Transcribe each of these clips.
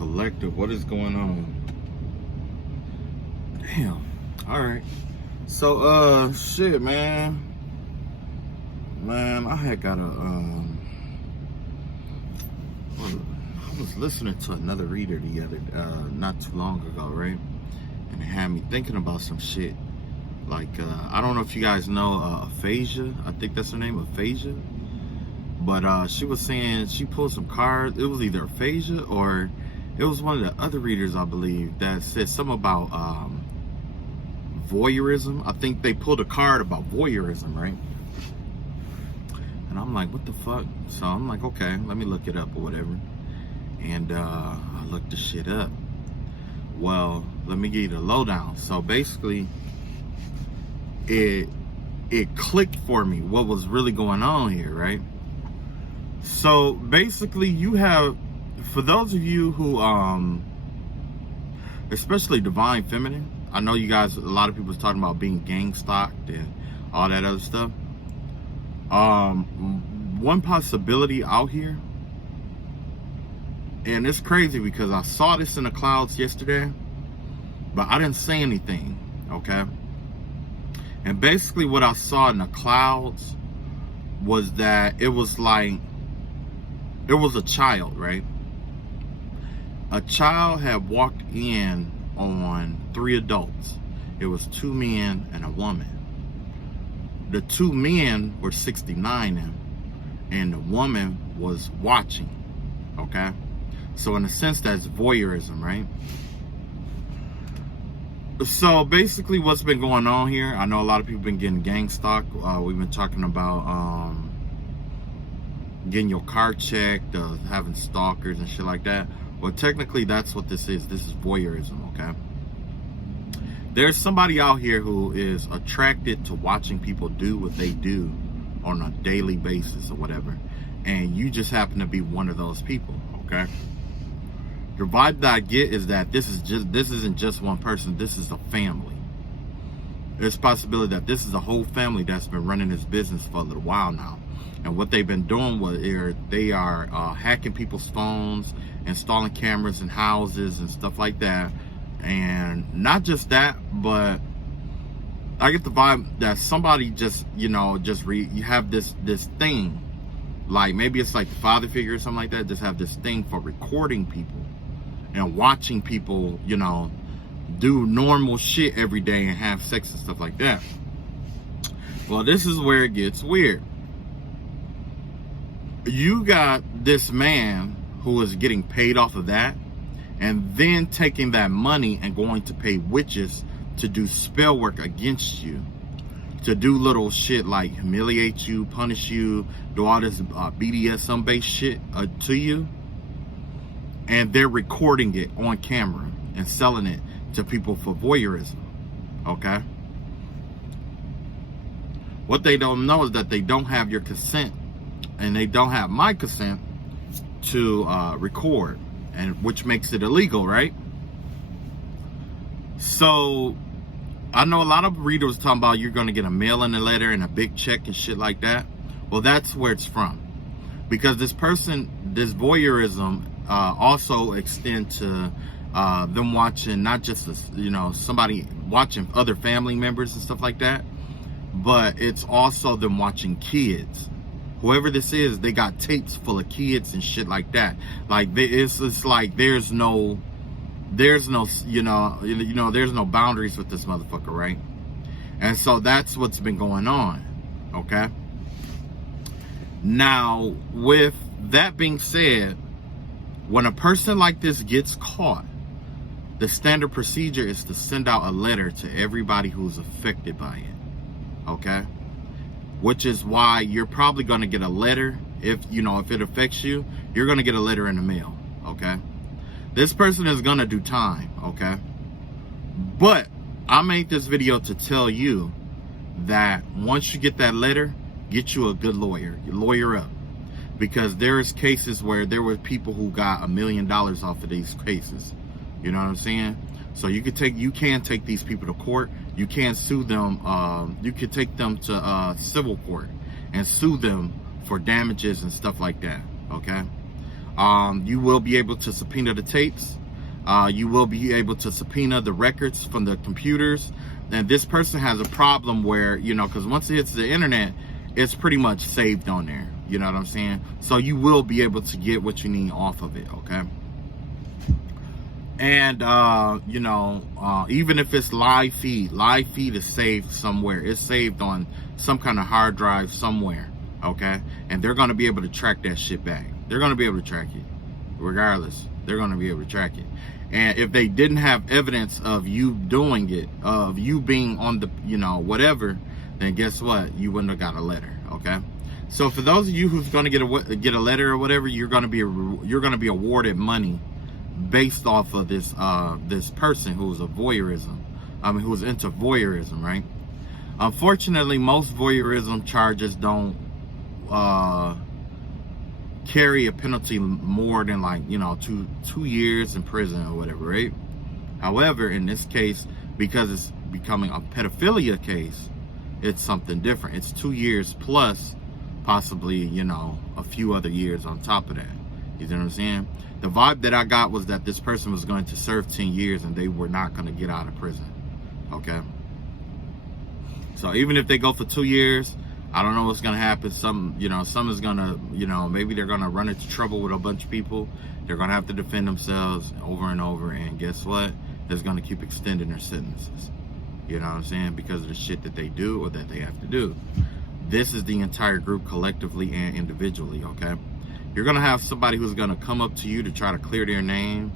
collective. What is going on? Damn. All right. So, shit, man. I had got I was listening to another reader the other, not too long ago, right? And it had me thinking about some shit. Like, I don't know if you guys know Aphasia. I think that's her name, Aphasia. But she was saying she pulled some cards. It was either Aphasia or it was one of the other readers, I believe, that said something about voyeurism. I think they pulled a card about voyeurism, right? And I'm like, what the fuck? So I'm like, okay, let me look it up or whatever. And I looked the shit up. Well, let me give you the lowdown. So basically, it clicked for me what was really going on here, right? So basically, you have, for those of you who, especially divine feminine, I know you guys, a lot of people was talking about being gang stalked and all that other stuff. One possibility out here, and it's crazy because I saw this in the clouds yesterday, but I didn't say anything, okay? And basically what I saw in the clouds was that it was like, there was a child, right? A child had walked in on 3 adults. It was 2 men and a woman. The 2 men were 69 in, and the woman was watching, okay? So in a sense, that's voyeurism, right? So basically what's been going on here, I know a lot of people been getting gang stalked. We've been talking about getting your car checked, having stalkers and shit like that. Well, technically that's what this is. This is voyeurism, okay? There's somebody out here who is attracted to watching people do what they do on a daily basis or whatever. And you just happen to be one of those people, okay? The vibe that I get is that this isn't just one person, this is a family. There's a possibility that this is a whole family that's been running this business for a little while now. And what they've been doing was they are hacking people's phones, installing cameras in houses and stuff like that. And not just that, but I get the vibe that somebody just, you have this thing, like maybe it's like the father figure or something like that, just have this thing for recording people and watching people, do normal shit every day and have sex and stuff like that. Well, this is where it gets weird. You got this man who is getting paid off of that, and then taking that money and going to pay witches to do spell work against you, to do little shit like humiliate you, punish you, do all this BDSM based shit to you. And they're recording it on camera and selling it to people for voyeurism, okay? What they don't know is that they don't have your consent, and they don't have my consent to record, and which makes it illegal, right? So I know a lot of readers talking about you're going to get a mail in a letter and a big check and shit like that. Well, that's where it's from, because this voyeurism also extend to them watching, not just somebody watching other family members and stuff like that, but it's also them watching kids. Whoever this is, they got tapes full of kids and shit like that. Like it's like there's no there's no boundaries with this motherfucker, right? And so that's what's been going on, okay? Now, with that being said, when a person like this gets caught, the standard procedure is to send out a letter to everybody who's affected by it, okay? Which is why you're probably going to get a letter. If it affects you, you're going to get a letter in the mail, okay? This person is going to do time, okay? But I made this video to tell you that once you get that letter, get you a good lawyer. Lawyer up. Because there's cases where there were people who got $1 million off of these cases. You know what I'm saying? So you can take these people to court. You can sue them. You could take them to civil court and sue them for damages and stuff like that. Okay. You will be able to subpoena the tapes. You will be able to subpoena the records from the computers. And this person has a problem where, you know, because once it hits the internet, it's pretty much saved on there. You know what I'm saying? So you will be able to get what you need off of it, okay? And, you know, even if it's live feed is saved somewhere. It's saved on some kind of hard drive somewhere, okay? And they're going to be able to track that shit back. They're going to be able to track it. Regardless, they're going to be able to track it. And if they didn't have evidence of you doing it, of you being on the, you know, whatever, then guess what? You wouldn't have got a letter, okay? So for those of you who's going to get a letter or whatever, you're going to be awarded money based off of this this person who's who's into voyeurism, right? Unfortunately, most voyeurism charges don't carry a penalty more than, like, you know, two years in prison or whatever, right? However, in this case, because it's becoming a pedophilia case, it's something different. It's 2 years plus possibly, you know, a few other years on top of that. You know what I'm saying? The vibe that I got was that this person was going to serve 10 years and they were not going to get out of prison, okay? So even if they go for 2 years, I don't know what's going to happen. Some is going to, you know, maybe they're going to run into trouble with a bunch of people. They're going to have to defend themselves over and over. And guess what? They're going to keep extending their sentences. You know what I'm saying? Because of the shit that they do or that they have to do. This is the entire group collectively and individually, okay? You're going to have somebody who's going to come up to you to try to clear their name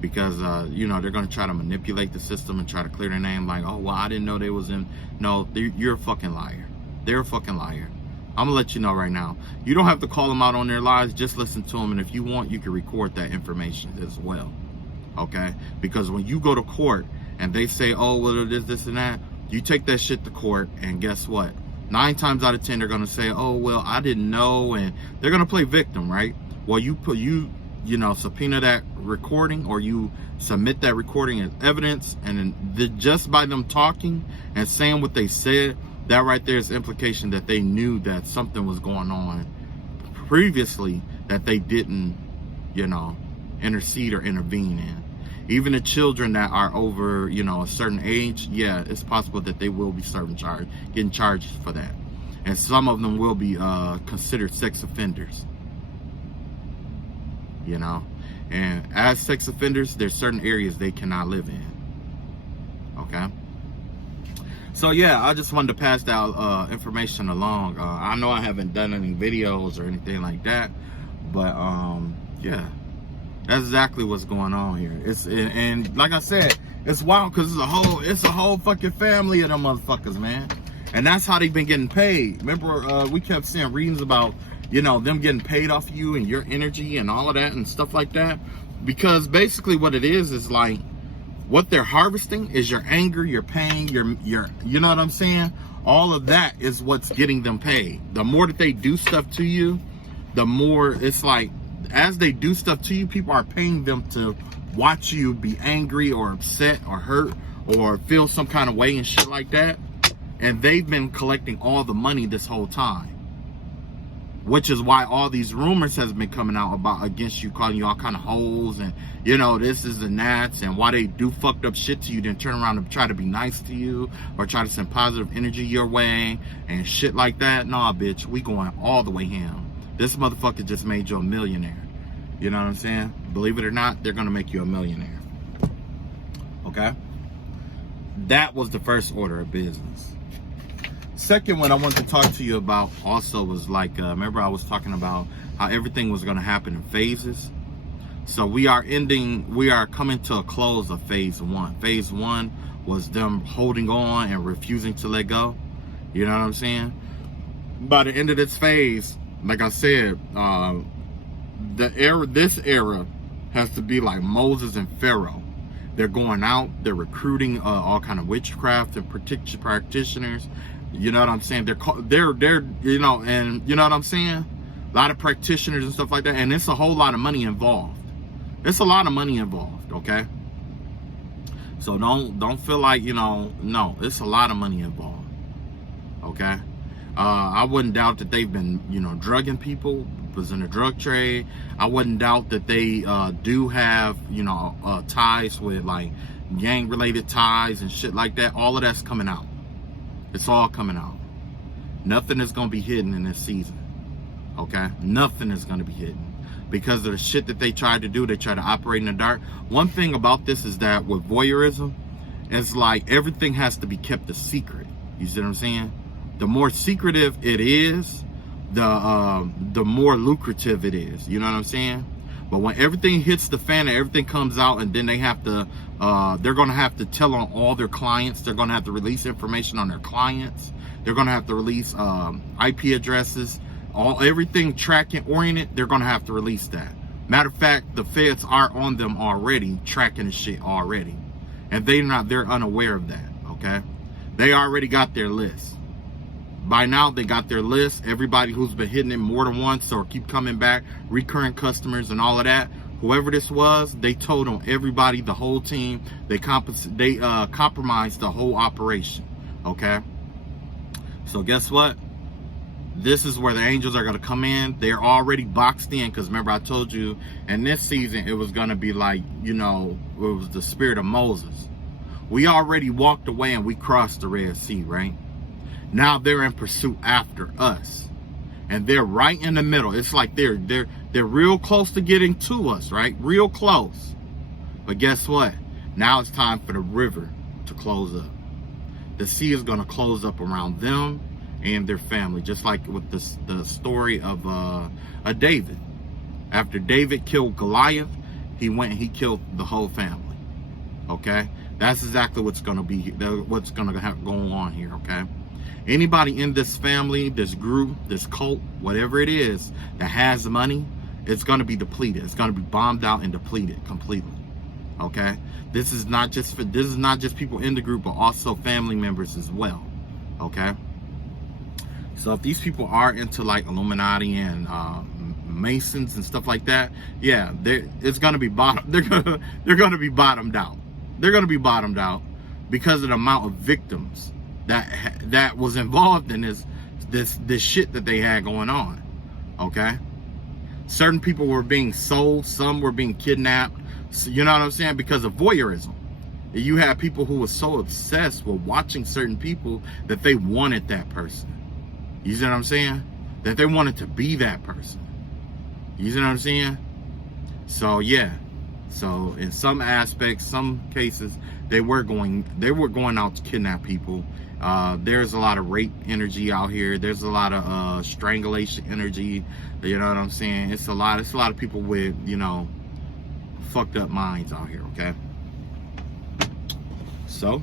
because, you know, they're going to try to manipulate the system and try to clear their name like, oh, well, I didn't know they was in. No, you're a fucking liar. They're a fucking liar. I'm gonna let you know right now. You don't have to call them out on their lies. Just listen to them. And if you want, you can record that information as well. Okay? Because when you go to court and they say, oh, well, this and that, you take that shit to court and guess what? 9 times out of 10, they're gonna say, oh, well, I didn't know. And they're gonna play victim, right? Well, you know, subpoena that recording or you submit that recording as evidence. And then just by them talking and saying what they said, that right there is implication that they knew that something was going on previously that they didn't, you know, intercede or intervene in. Even the children that are over, you know, a certain age, yeah, it's possible that they will be getting charged for that. And some of them will be considered sex offenders. You know, and as sex offenders, there's certain areas they cannot live in. Okay? So yeah, I just wanted to pass that information along. I know I haven't done any videos or anything like that, but yeah, that's exactly what's going on here. And like I said, it's wild because it's a whole fucking family of them motherfuckers, man. And that's how they've been getting paid. Remember, we kept seeing readings about, you know, them getting paid off you and your energy and all of that and stuff like that. Because basically what it is like, what they're harvesting is your anger, your pain, your you know what I'm saying? All of that is what's getting them paid. The more that they do stuff to you, the more it's like, as they do stuff to you, people are paying them to watch you be angry or upset or hurt or feel some kind of way and shit like that. And they've been collecting all the money this whole time. Which is why all these rumors has been coming out against you, calling you all kind of hoes and, you know, this is and that, and why they do fucked up shit to you, then turn around and try to be nice to you or try to send positive energy your way and shit like that. Nah, bitch, we going all the way ham. This motherfucker just made you a millionaire. You know what I'm saying? Believe it or not, they're gonna make you a millionaire. Okay? That was the first order of business. Second one I wanted to talk to you about also was like, remember I was talking about how everything was going to happen in phases. So we are coming to a close of phase 1. Phase 1 was them holding on and refusing to let go. You know what I'm saying? By the end of this phase, like I said, this era has to be like Moses and Pharaoh. They're going out, they're recruiting all kind of witchcraft and practitioners. You know what I'm saying? They're you know, and you know what I'm saying? A lot of practitioners and stuff like that, and it's a whole lot of money involved. It's a lot of money involved, okay? So don't feel like, you know, no, it's a lot of money involved. Okay? I wouldn't doubt that they've been, you know, drugging people, was in the drug trade. I wouldn't doubt that they do have, you know, ties with like gang related ties and shit like that. All of that's coming out. It's all coming out. Nothing is going to be hidden in this season. Okay? Nothing is going to be hidden. Because of the shit that they tried to do, they try to operate in the dark. One thing about this is that with voyeurism, it's like everything has to be kept a secret. You see what I'm saying? The more secretive it is, the more lucrative it is. You know what I'm saying? But when everything hits the fan and everything comes out, and then they have to, they're going to have to tell on all their clients. They're going to have to release information on their clients. They're going to have to release IP addresses. Everything tracking oriented, they're going to have to release that. Matter of fact, the feds are on them already, tracking the shit already. And they're unaware of that, okay? They already got their list. By now, they got their list. Everybody who's been hitting it more than once or keep coming back, recurring customers and all of that. Whoever this was, they told on everybody, the whole team. They compromised the whole operation, okay? So guess what? This is where the angels are going to come in. They're already boxed in, because remember I told you in this season it was going to be like, you know, it was the spirit of Moses. We already walked away and we crossed the Red Sea, right? Now they're in pursuit after us. And they're right in the middle. It's like they're real close to getting to us, right? Real close. But guess what? Now it's time for the river to close up. The sea is going to close up around them and their family, just like with the story of David. After David killed Goliath, he went and he killed the whole family. Okay, that's exactly what's going to be, what's going to go on here. Okay, anybody in this family, this group, this cult, whatever it is that has money, it's going to be depleted. It's going to be bombed out and depleted completely. Okay, this is not just people in the group, but also family members as well. Okay. So if these people are into like Illuminati and Masons and stuff like that, yeah, it's gonna be They're gonna be bottomed out. They're gonna be bottomed out because of the amount of victims that was involved in this shit that they had going on. Okay, certain people were being sold, some were being kidnapped. So, you know what I'm saying? Because of voyeurism. You have people who were so obsessed with watching certain people that they wanted that person. You see what I'm saying? That they wanted to be that person. You see what I'm saying? So yeah. So in some aspects, some cases, they were going out to kidnap people. There's a lot of rape energy out here. There's a lot of strangulation energy. You know what I'm saying? It's a lot of people with, you know, fucked up minds out here, okay? So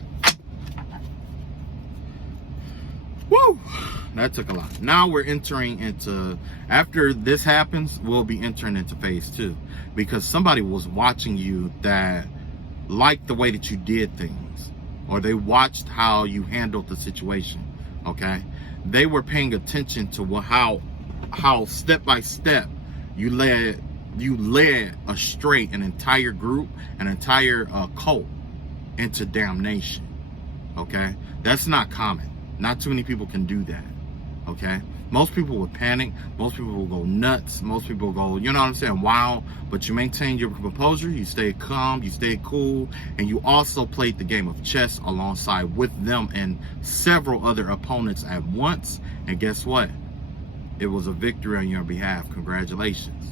woo! That took a lot. Now we're entering into, after this happens, we'll be entering into phase 2. Because somebody was watching you that liked the way that you did things. Or they watched how you handled the situation. Okay? They were paying attention to how step by step you led astray an entire group, an entire cult into damnation. Okay? That's not common. Not too many people can do that. Okay? Most people will panic. Most people will go nuts. Most people will go, you know what I'm saying, wow. But you maintain your composure. You stay calm. You stay cool. And you also played the game of chess alongside with them and several other opponents at once. And guess what? It was a victory on your behalf. Congratulations.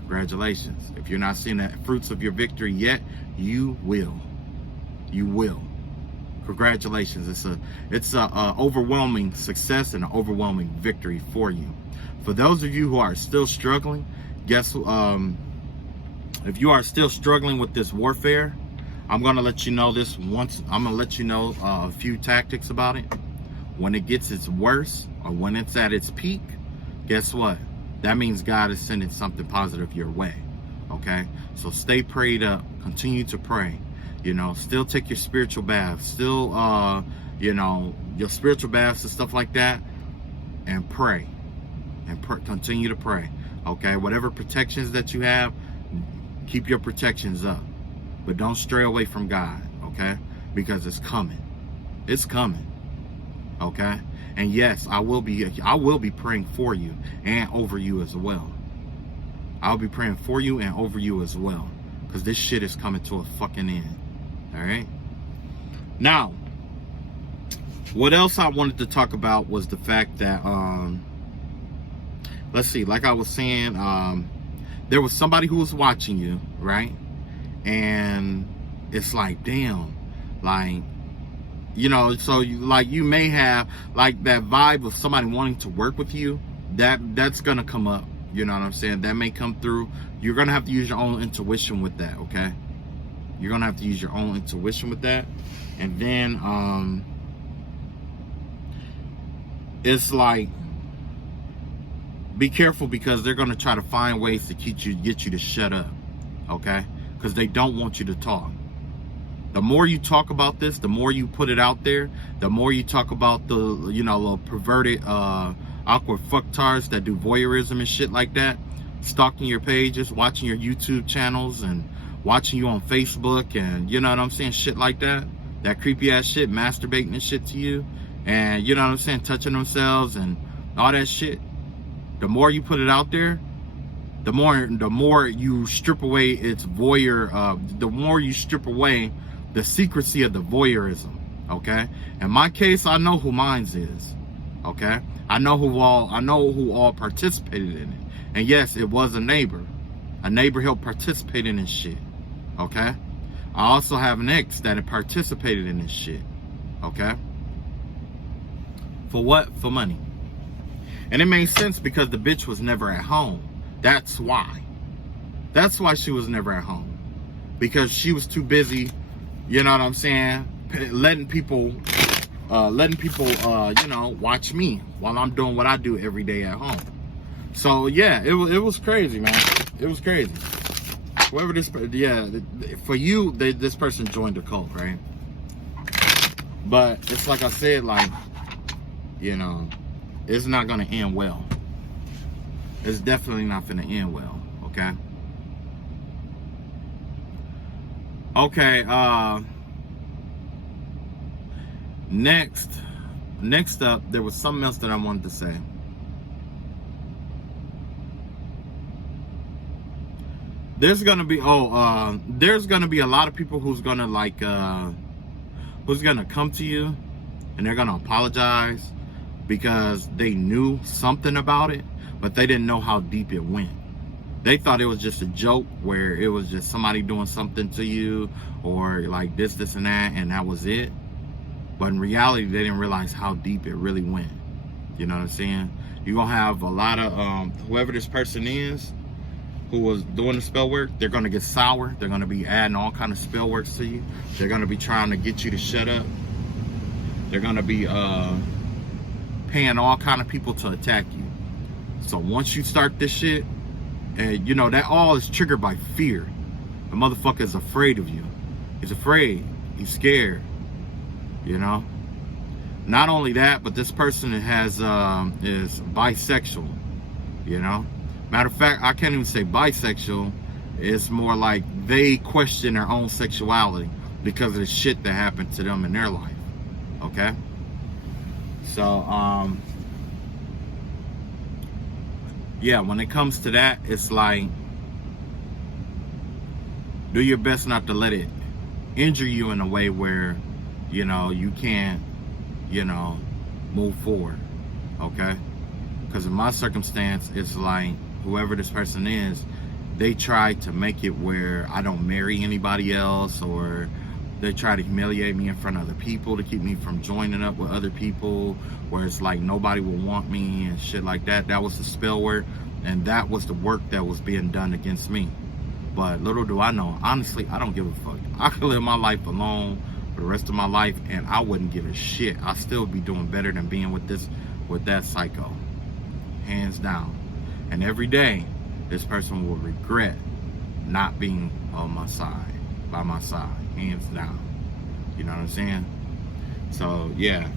Congratulations. If you're not seeing the fruits of your victory yet, you will. You will. Congratulations. It's a overwhelming success and an overwhelming victory for you. For those of you who are still struggling, if you are still struggling with this warfare, I'm going to let you know this once. I'm going to let you know a few tactics about it. When it gets its worst or when it's at its peak, guess what? That means God is sending something positive your way. Okay? So stay prayed up. Continue to pray. You know, still take your spiritual baths, still, you know, your spiritual baths and stuff like that, and pray, and continue to pray, okay? Whatever protections that you have, keep your protections up, but don't stray away from God, okay? Because it's coming, okay? And yes, I will be praying for you and over you as well. I'll be praying for you and over you as well, because this shit is coming to a fucking end. All right. Now, what else I wanted to talk about was the fact that let's see, like I was saying, there was somebody who was watching you, right? And it's like, damn, like, you know, so you may have like that vibe of somebody wanting to work with you. That's gonna come up. You know what I'm saying? That may come through. You're gonna have to use your own intuition with that, okay? You're gonna have to use your own intuition with that. And then it's like, be careful, because they're gonna try to find ways to get you to shut up, okay? Because they don't want you to talk. The more you talk about this, the more you put it out there, the more you talk about the, you know, perverted, awkward fucktards that do voyeurism and shit like that, stalking your pages, watching your YouTube channels, and watching you on Facebook, and you know what I'm saying, shit like that, that creepy ass shit, masturbating and shit to you, and you know what I'm saying, touching themselves and all that shit. The more you put it out there, the more you strip away its voyeur, the more you strip away the secrecy of the voyeurism, okay? In my case, I know who mine's is, okay? I know who all participated in it. And yes, it was a neighbor. A neighbor helped participate in this shit, okay? I also have an ex that had participated in this shit, okay? For what? For money. And it made sense, because the bitch was never at home. That's why. That's why she was never at home. Because she was too busy, you know what I'm saying, letting people, you know, watch me while I'm doing what I do every day at home. So yeah, it was crazy, man. It was crazy. Whoever this, yeah, for you, this person joined the cult, right? But it's like I said, like, you know, it's not gonna end well. It's definitely not gonna end well, okay? Okay, next up, there was something else that I wanted to say. There's gonna be a lot of people who's gonna like who's gonna come to you and they're gonna apologize because they knew something about it, but they didn't know how deep it went. They thought it was just a joke, where it was just somebody doing something to you, or like this and that, and that was it. But in reality, they didn't realize how deep it really went. You know what I'm saying? You're gonna have a lot of whoever this person is who was doing the spell work, they're gonna get sour. They're gonna be adding all kind of spell works to you. They're gonna be trying to get you to shut up. They're gonna be paying all kind of people to attack you. So once you start this shit, and you know, that all is triggered by fear. The motherfucker is afraid of you. He's afraid. He's scared. You know? Not only that, but this person is bisexual. You know? Matter of fact, I can't even say bisexual. It's more like they question their own sexuality because of the shit that happened to them in their life. Okay? So, yeah, when it comes to that, it's like, do your best not to let it injure you in a way where, you know, you can't, you know, move forward, okay? Because in my circumstance, it's like, whoever this person is, they try to make it where I don't marry anybody else, or they try to humiliate me in front of other people to keep me from joining up with other people, where it's like nobody will want me and shit like that. That was the spell work, and that was the work that was being done against me. But little do I know, honestly, I don't give a fuck. I could live my life alone for the rest of my life, and I wouldn't give a shit. I'd still be doing better than being with that psycho, hands down. And every day, this person will regret not being on my side, by my side, hands down. You know what I'm saying? So yeah.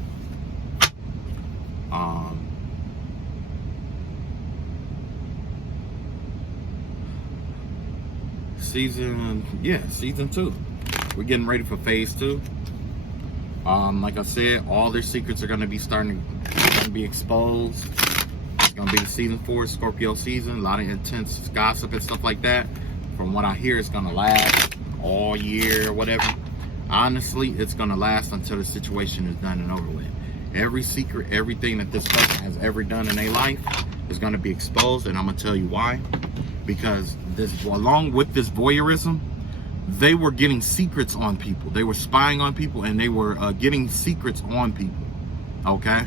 Season 2. We're getting ready for phase 2. Like I said, all their secrets are gonna be starting going to be exposed. It's going to be season 4, Scorpio season. A lot of intense gossip and stuff like that. From what I hear, it's going to last all year or whatever. Honestly, it's going to last until the situation is done and over with. Every secret, everything that this person has ever done in their life is going to be exposed, and I'm going to tell you why. Because this, along with this voyeurism, they were getting secrets on people. They were spying on people, and they were getting secrets on people. Okay?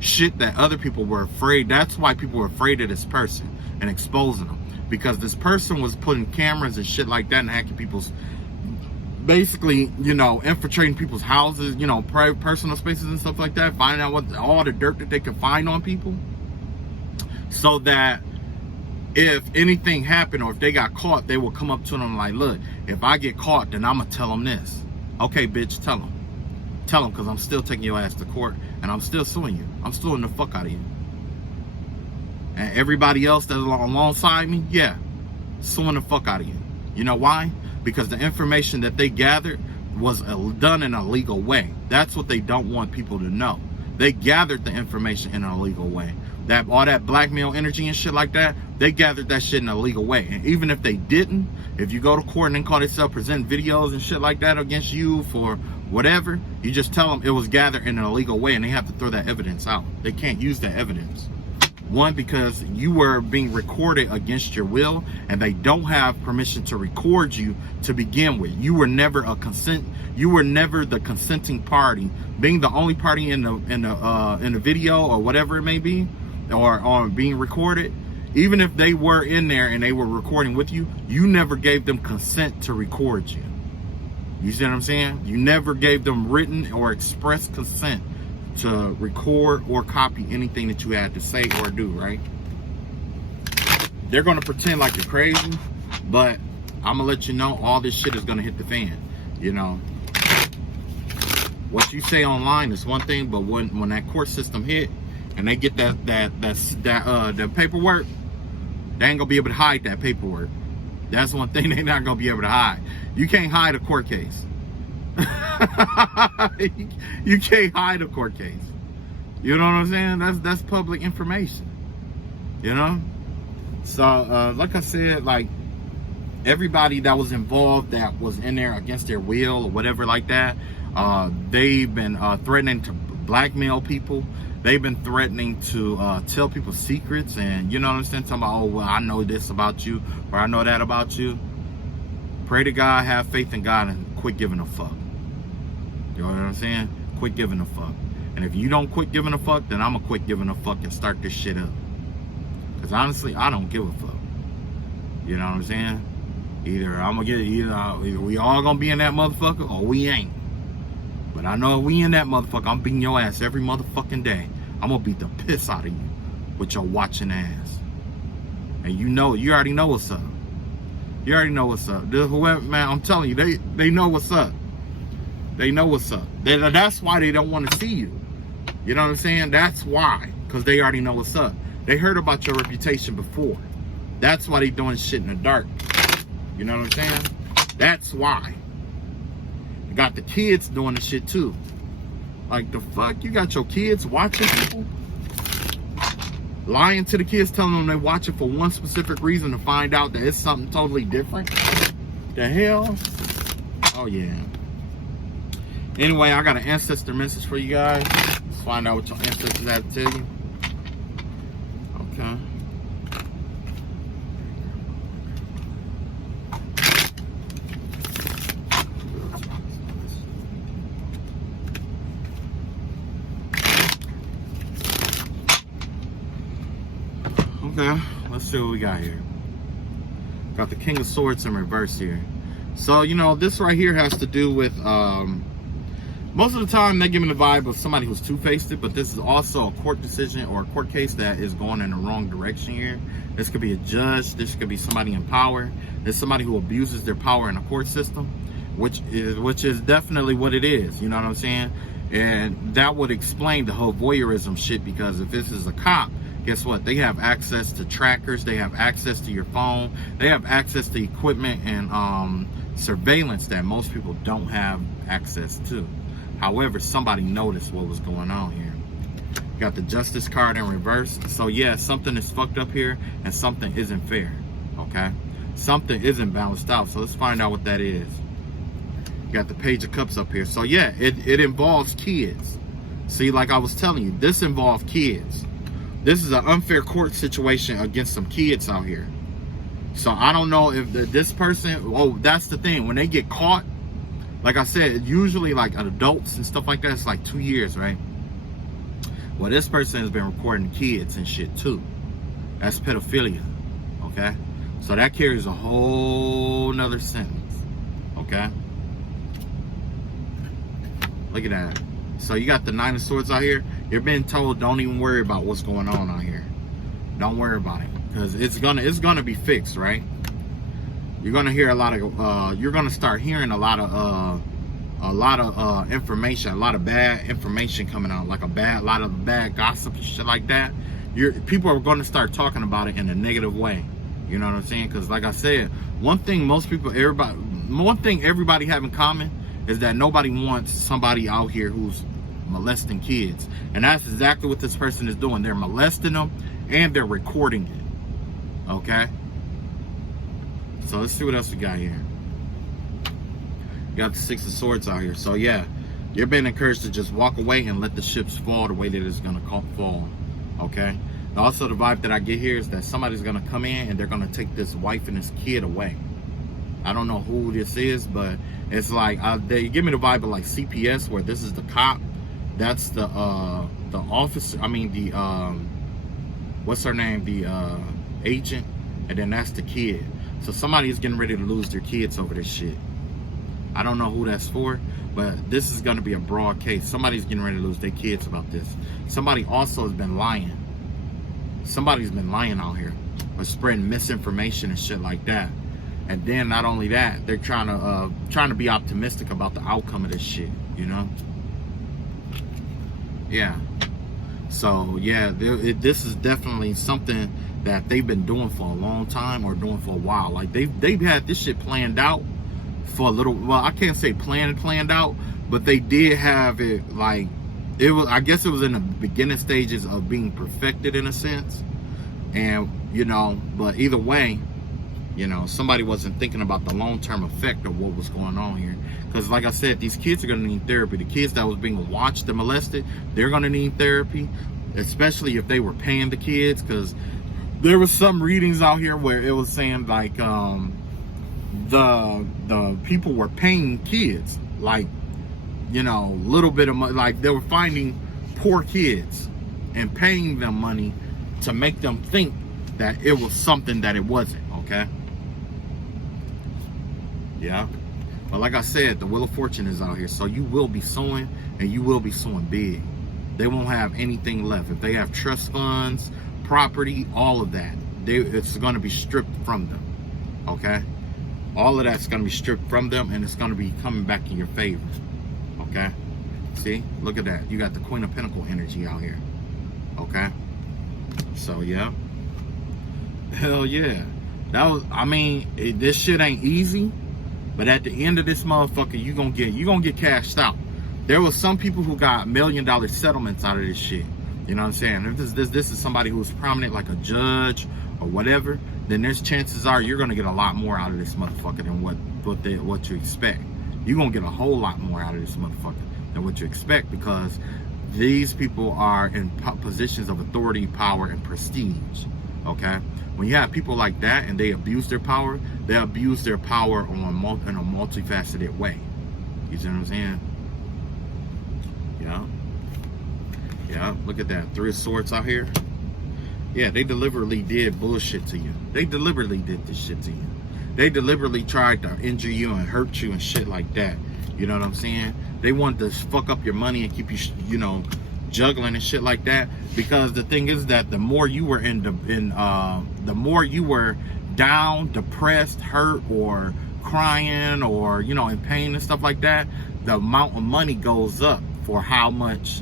Shit that other people were afraid. That's why people were afraid of this person and exposing them. Because this person was putting cameras and shit like that and hacking people's, basically, you know, infiltrating people's houses, you know, private personal spaces and stuff like that, finding out what all the dirt that they could find on people, so that if anything happened or if they got caught, they would come up to them like, look, if I get caught, then I'm gonna tell them this. Okay, bitch, tell them. Tell them, because I'm still taking your ass to court and I'm still suing you. I'm suing the fuck out of you. And everybody else that's alongside me, yeah, suing the fuck out of you. You know why? Because the information that they gathered was done in a legal way. That's what they don't want people to know. They gathered the information in a legal way. That all that blackmail energy and shit like that, they gathered that shit in a legal way. And even if they didn't, if you go to court and then call themselves present videos and shit like that against you for whatever, you just tell them it was gathered in a legal way, and they have to throw that evidence out. They can't use that evidence. One, because you were being recorded against your will, and they don't have permission to record you to begin with. You were never you were never the consenting party. Being the only party in the video or whatever it may be, or being recorded, even if they were in there and they were recording with you, you never gave them consent to record you. You see what I'm saying? You never gave them written or express consent to record or copy anything that you had to say or do, right? They're going to pretend like you're crazy, but I'm going to let you know all this shit is going to hit the fan. You know, what you say online is one thing, but when that court system hit and they get that paperwork, they ain't going to be able to hide that paperwork. That's one thing they're not going to be able to hide. You can't hide a court case. You can't hide a court case. You know what I'm saying? That's public information. You know? So like I said, like, everybody that was involved, that was in there against their will or whatever like that, they've been threatening to blackmail people. They've been threatening to tell people secrets, and you know what I'm saying? Talking about, oh, well, I know this about you, or I know that about you. Pray to God, have faith in God, and quit giving a fuck. You know what I'm saying? Quit giving a fuck. And if you don't quit giving a fuck, then I'm gonna quit giving a fuck and start this shit up. Because honestly, I don't give a fuck. You know what I'm saying? Either we all gonna be in that motherfucker, or we ain't. But I know if we in that motherfucker, I'm beating your ass every motherfucking day. I'm gonna beat the piss out of you with your watching ass. And you already know what's up. You already know what's up. Whoever, man, I'm telling you, they know what's up. They know what's up. That's why they don't want to see you. You know what I'm saying? That's why. Because they already know what's up. They heard about your reputation before. That's why they doing shit in the dark. You know what I'm saying? That's why. You got the kids doing the shit too. Like, the fuck? You got your kids watching people? Lying to the kids, telling them they watch it for one specific reason, to find out that it's something totally different? The hell? Oh, yeah. Anyway, I got an ancestor message for you guys. Let's find out what your ancestors have to tell you. Okay. Okay, let's see what we got here. Got the King of Swords in reverse here. So, you know, this right here has to do with, most of the time they give me the vibe of somebody who's two-faced, but this is also a court decision or a court case that is going in the wrong direction here. This could be a judge. This could be somebody in power. There's somebody who abuses their power in a court system, which is definitely what it is. You know what I'm saying? And that would explain the whole voyeurism shit, because if this is a cop, guess what? They have access to trackers. They have access to your phone. They have access to equipment and surveillance that most people don't have access to. However, somebody noticed what was going on here. Got the Justice card in reverse. So yeah, something is fucked up here and something isn't fair. Okay? Something isn't balanced out. So let's find out what that is. Got the Page of Cups up here. So yeah, it involves kids. See, like I was telling you, this involves kids. This is an unfair court situation against some kids out here. So I don't know if this person, oh, that's the thing. When they get caught, like I said, usually like adults and stuff like that, it's like 2 years, right? Well, this person has been recording kids and shit too. That's pedophilia, okay? So that carries a whole nother sentence, okay? Look at that. So you got the Nine of Swords out here. You're being told, don't even worry about what's going on out here. Don't worry about it, because it's gonna be fixed, right? You're gonna hear a lot of, you're gonna start hearing a lot of information, a lot of bad information coming out, like a lot of bad gossip and shit like that. People are going to start talking about it in a negative way. You know what I'm saying? Because like I said, one thing everybody have in common is that nobody wants somebody out here who's molesting kids, and that's exactly what this person is doing. They're molesting them and they're recording it. Okay, so let's see what else we got here. Got the Six of Swords out here. So yeah, you're being encouraged to just walk away and let the ships fall the way that it's gonna fall. Okay. And also the vibe that I get here is that somebody's gonna come in and they're gonna take this wife and this kid away. I don't know who this is, but it's like they give me the vibe of like CPS, where this is the cop, that's the officer. I mean the what's her name? The agent, and then that's the kid. So somebody is getting ready to lose their kids over this shit. I don't know who that's for, but this is going to be a broad case. Somebody's getting ready to lose their kids about this. Somebody also has been lying. Somebody's been lying out here, or spreading misinformation and shit like that. And then not only that, they're trying to be optimistic about the outcome of this shit. You know? Yeah. So yeah, this is definitely something that they've been doing for a long time, or doing for a while. Like they've had this shit planned out for a little. Well, I can't say planned out, but they did have it. Like it was, I guess it was in the beginning stages of being perfected in a sense. And you know, but either way, you know, somebody wasn't thinking about the long-term effect of what was going on here. Because like I said, these kids are going to need therapy. The kids that was being watched and molested, they're going to need therapy, especially if they were paying the kids. Because there was some readings out here where it was saying like the people were paying kids, like, you know, little bit of money. Like they were finding poor kids and paying them money to make them think that it was something that it wasn't. Okay. Yeah. But like I said, the Wheel of Fortune is out here. So you will be sowing, and you will be sowing big. They won't have anything left. If they have trust funds, property, all of that, it's going to be stripped from them. Okay? All of that's going to be stripped from them, and it's going to be coming back in your favor. Okay? See? Look at that. You got the Queen of Pentacle energy out here. Okay? So, yeah. Hell yeah. That was, I mean, this shit ain't easy. But at the end of this motherfucker, you gonna get cashed out. There was some people who got $1 million settlements out of this shit. You know what I'm saying? If this is somebody who's prominent, like a judge or whatever, then there's chances are you're gonna get a lot more out of this motherfucker than what you expect. You're gonna get a whole lot more out of this motherfucker than what you expect, because these people are in positions of authority, power, and prestige. Okay? When you have people like that and they abuse their power in a multifaceted way. You see what I'm saying? Yeah. Yeah, look at that. Three of Swords out here. Yeah, they deliberately did bullshit to you. They deliberately did this shit to you. They deliberately tried to injure you and hurt you and shit like that. You know what I'm saying? They wanted to fuck up your money and keep you, you know, juggling and shit like that. Because the thing is that the more you were the more you were down, depressed, hurt, or crying, or, you know, in pain and stuff like that, the amount of money goes up for how much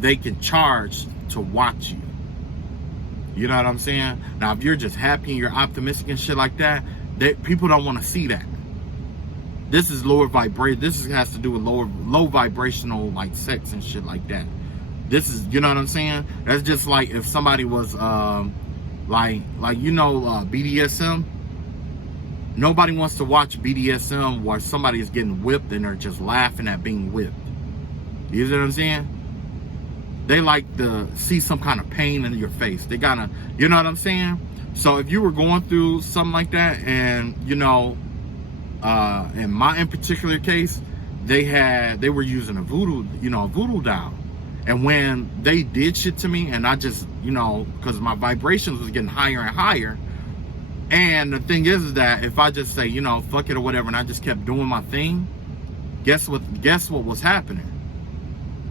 they can charge to watch you. You know what I'm saying? Now, if you're just happy and you're optimistic and shit like that, people don't want to see that. This is lower vibration. This has to do with low vibrational, like sex and shit like that. This is, you know what I'm saying? That's just like if somebody was like BDSM. Nobody wants to watch BDSM where somebody is getting whipped and they're just laughing at being whipped. You know what I'm saying? They like to see some kind of pain in your face. They gotta, you know what I'm saying? So if you were going through something like that, and in particular case, they were using a voodoo doll. And when they did shit to me, and I just, because my vibrations was getting higher and higher. And the thing is that if I just say, fuck it or whatever, and I just kept doing my thing, guess what was happening?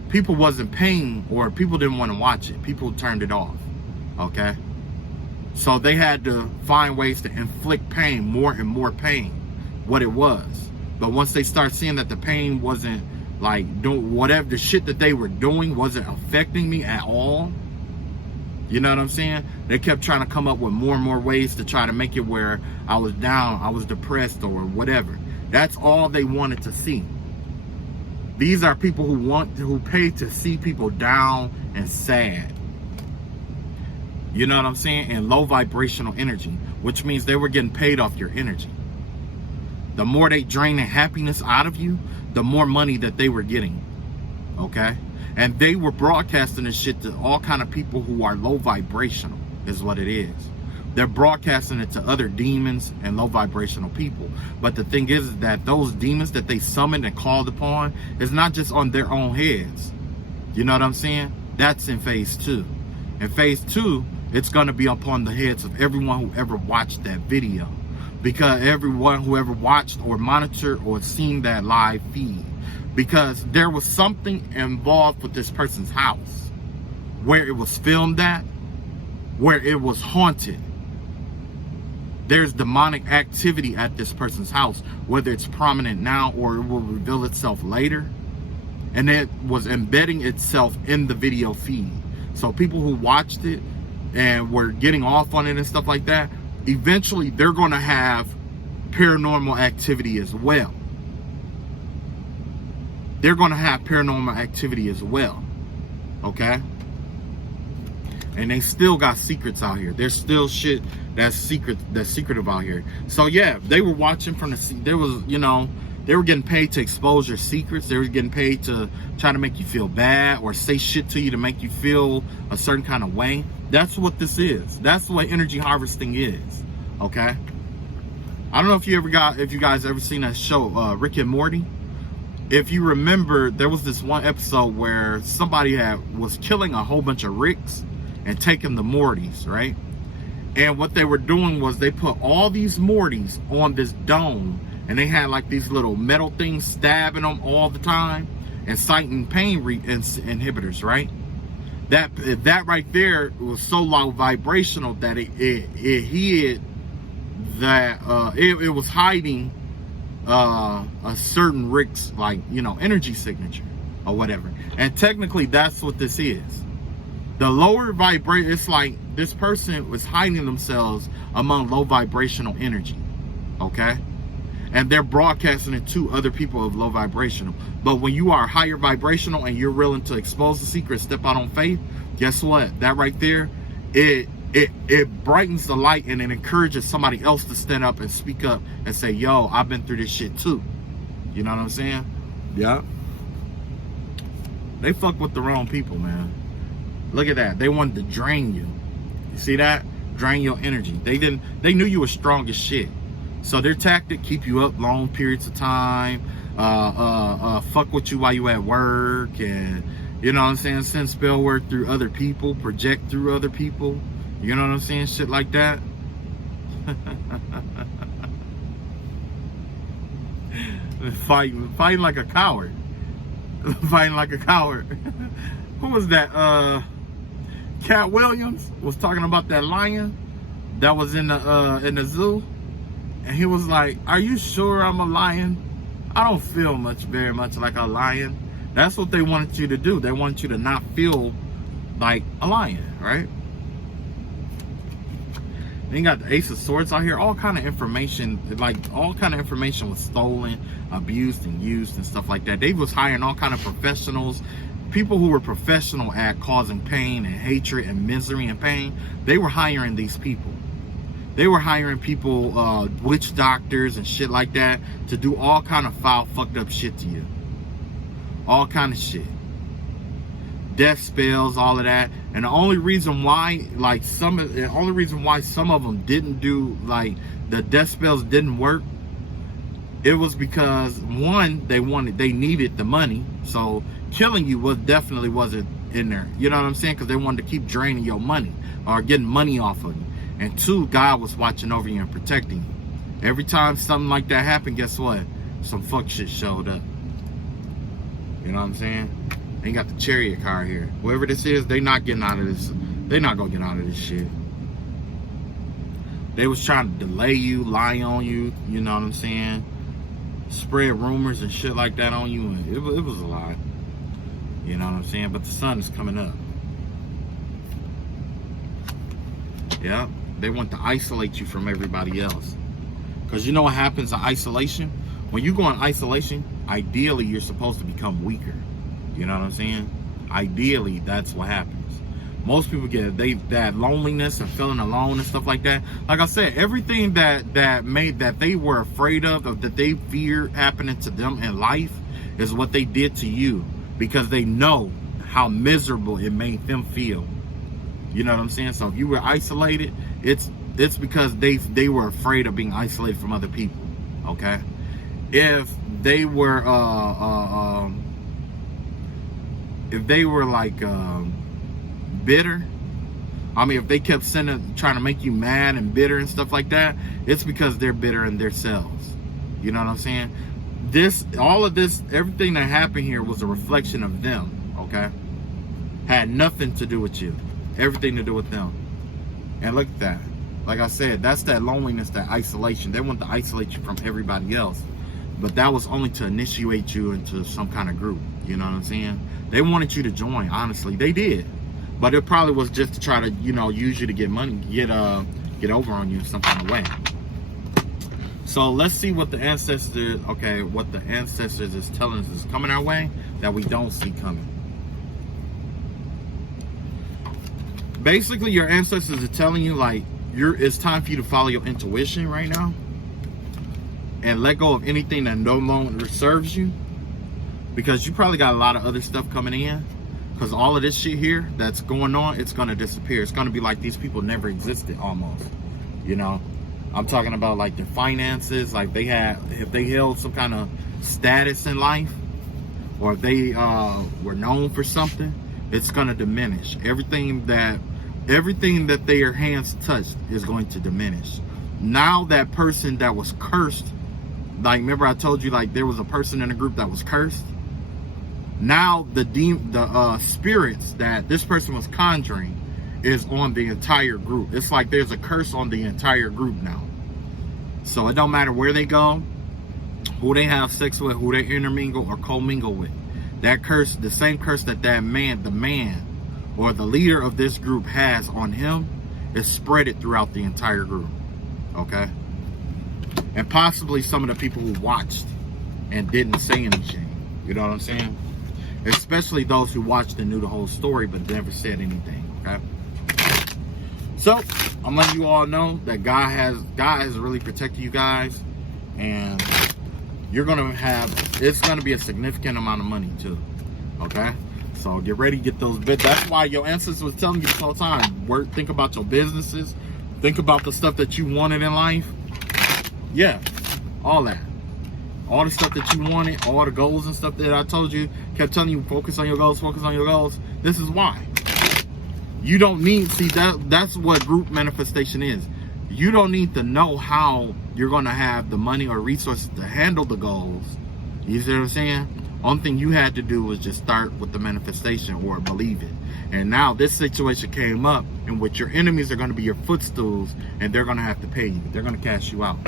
People wasn't paying, or people didn't want to watch it. People turned it off, okay? So they had to find ways to inflict pain, more and more pain, what it was. But once they start seeing that the pain wasn't like doing whatever, the shit that they were doing wasn't affecting me at all, you know what I'm saying? They kept trying to come up with more and more ways to try to make it where I was down, I was depressed or whatever. That's all they wanted to see. These are people who pay to see people down and sad. You know what I'm saying? And low vibrational energy, which means they were getting paid off your energy. The more they drain the happiness out of you, the more money that they were getting. Okay? And they were broadcasting this shit to all kind of people who are low vibrational, is what it is. They're broadcasting it to other demons and low vibrational people. But the thing is that those demons that they summoned and called upon is not just on their own heads. You know what I'm saying? That's in phase 2. In phase 2, it's going to be upon the heads of everyone who ever watched that video. Because everyone who ever watched or monitored or seen that live feed. Because there was something involved with this person's house. Where it was filmed at. Where it was haunted. There's demonic activity at this person's house, whether it's prominent now or it will reveal itself later. And it was embedding itself in the video feed. So people who watched it and were getting off on it and stuff like that, eventually they're going to have paranormal activity as well. They're going to have paranormal activity as well. Okay? And they still got secrets out here. There's still shit that's secretive out here. So yeah, they were watching from they were getting paid to expose your secrets. They were getting paid to try to make you feel bad or say shit to you to make you feel a certain kind of way. That's what this is. That's what energy harvesting is. Okay? I don't know if you guys ever seen that show, Rick and Morty. If you remember, there was this one episode where somebody was killing a whole bunch of Ricks and taking the Mortys, right? And what they were doing was they put all these Mortys on this dome, and they had like these little metal things stabbing them all the time, inciting pain inhibitors, right? That right there was so low vibrational that it hid that it was hiding a certain Rick's energy signature or whatever. And technically that's what this is. The lower vibration, it's like this person was hiding themselves among low vibrational energy. Okay? And they're broadcasting it to other people of low vibrational. But when you are higher vibrational and you're willing to expose the secret, step out on faith, guess what? That right there, it brightens the light and it encourages somebody else to stand up and speak up and say, yo, I've been through this shit too. You know what I'm saying? Yeah. They fuck with the wrong people, man. Look at that. They wanted to drain you. You see that? Drain your energy. They knew you were strong as shit. So their tactic, keep you up long periods of time, fuck with you while you at work, and you know what I'm saying, send spell work through other people, project through other people. You know what I'm saying? Shit like that. Fighting like a coward. Fighting like a coward. Who was that? Cat Williams was talking about that lion that was in the zoo, and he was like, "Are you sure I'm a lion? I don't feel very much like a lion." That's what they wanted you to do. They wanted you to not feel like a lion, right? Then you got the Ace of Swords out here. All kind of information, was stolen, abused, and used and stuff like that. They was hiring all kind of professionals people who were professional at causing pain and hatred and misery and pain, they were hiring these people. They were hiring people, witch doctors and shit like that, to do all kind of foul, fucked up shit to you. All kind of shit. Death spells, all of that. And the only reason why, like, some of them didn't do, like, the death spells didn't work, it was because, one, they needed the money. So killing you definitely wasn't in there. You know what I'm saying? Because they wanted to keep draining your money or getting money off of you. And two, God was watching over you and protecting you. Every time something like that happened, guess what? Some fuck shit showed up. You know what I'm saying? They got the chariot car here. Whoever this is, they not getting out of this. They not gonna get out of this shit. They was trying to delay you, lie on you. You know what I'm saying? Spread rumors and shit like that on you. And it was a lie. You know what I'm saying? But the sun is coming up. Yeah. They want to isolate you from everybody else. Because you know what happens in isolation? When you go in isolation, ideally you're supposed to become weaker. You know what I'm saying? Ideally, that's what happens. Most people get that loneliness and feeling alone and stuff like that. Like I said, everything that they were afraid of that they feared happening to them in life is what they did to you, because they know how miserable it made them feel. You know what I'm saying? So if you were isolated, it's because they were afraid of being isolated from other people. Okay? If they were like bitter, I mean, if they kept trying to make you mad and bitter and stuff like that, it's because they're bitter in themselves. You know what I'm saying? All of this, everything that happened here was a reflection of them. Okay? Had nothing to do with you. Everything to do with them. And look at that. Like I said, that's that loneliness, that isolation. They want to isolate you from everybody else. But that was only to initiate you into some kind of group. You know what I'm saying? They wanted you to join, honestly. They did. But it probably was just to try to, use you to get money, get over on you some kind of way. So let's see what the ancestors is telling us is coming our way that we don't see coming. Basically, your ancestors are telling you, like, it's time for you to follow your intuition right now and let go of anything that no longer serves you, because you probably got a lot of other stuff coming in, because all of this shit here that's going on, it's going to disappear. It's going to be like these people never existed almost. I'm talking about like their finances, like if they held some kind of status in life, or if they were known for something, it's going to diminish. Everything that their hands touched is going to diminish. Now that person that was cursed, like, remember I told you, like, there was a person in the group that was cursed? Now the spirits that this person was conjuring is on the entire group. It's like there's a curse on the entire group now. So it don't matter where they go, who they have sex with, who they intermingle or commingle with. That curse, the same curse that the man or the leader of this group has on him, is spread it throughout the entire group. Okay? And possibly some of the people who watched and didn't say anything. You know what I'm saying? Especially those who watched and knew the whole story but never said anything. Okay? So, I'm letting you all know that God has really protected you guys, and it's gonna be a significant amount of money too. Okay? So get ready to get those bids. That's why your ancestors was telling you this whole time. Think about your businesses. Think about the stuff that you wanted in life. Yeah, all that. All the stuff that you wanted, all the goals and stuff that I told you, kept telling you, focus on your goals, focus on your goals. This is why. You don't need, that's what group manifestation is. You don't need to know how you're going to have the money or resources to handle the goals. You see what I'm saying? Only thing you had to do was just start with the manifestation or believe it. And now this situation came up in which your enemies are going to be your footstools, and they're going to have to pay you. They're going to cash you out.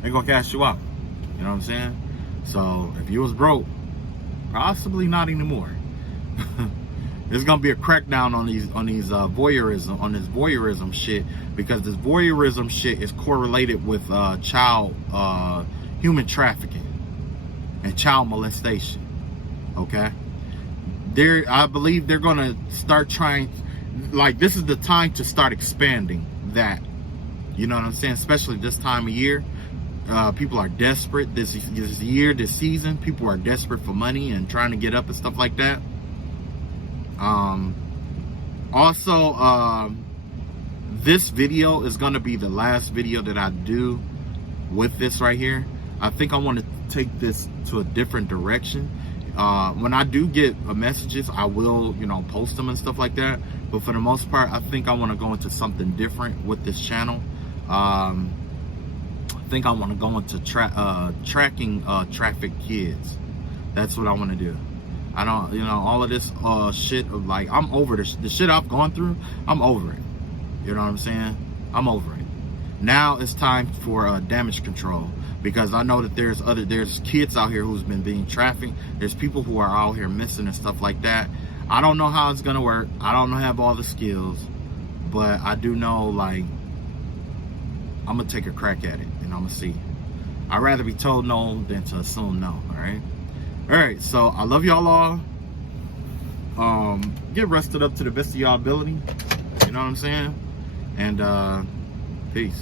They're going to cash you out. You know what I'm saying? So if you was broke, possibly not anymore. There's gonna be a crackdown on this voyeurism shit, because this voyeurism shit is correlated with human trafficking and child molestation. Okay? I believe they're gonna start trying, like, this is the time to start expanding that. You know what I'm saying? Especially this time of year. People are desperate this year, this season. People are desperate for money and trying to get up and stuff like that. Also, this video is going to be the last video that I do with this right here. I think I want to take this to a different direction. When I do get messages, I will, you know, post them and stuff like that. But for the most part, I think I want to go into something different with this channel. I think I want to go into tracking trafficked kids. That's what I want to do. I don't, you know, all of this shit of, like, I'm over the shit I've gone through. I'm over it. You know what I'm saying? I'm over it. Now it's time for damage control, because I know that there's kids out here who's been being trafficked. There's people who are out here missing and stuff like that. I don't know how it's gonna work. I don't have all the skills, but I do know, like, I'm gonna take a crack at it and I'm gonna see. I'd rather be told no than to assume no. All right, so I love y'all all. Get rested up to the best of y'all ability. You know what I'm saying? And peace.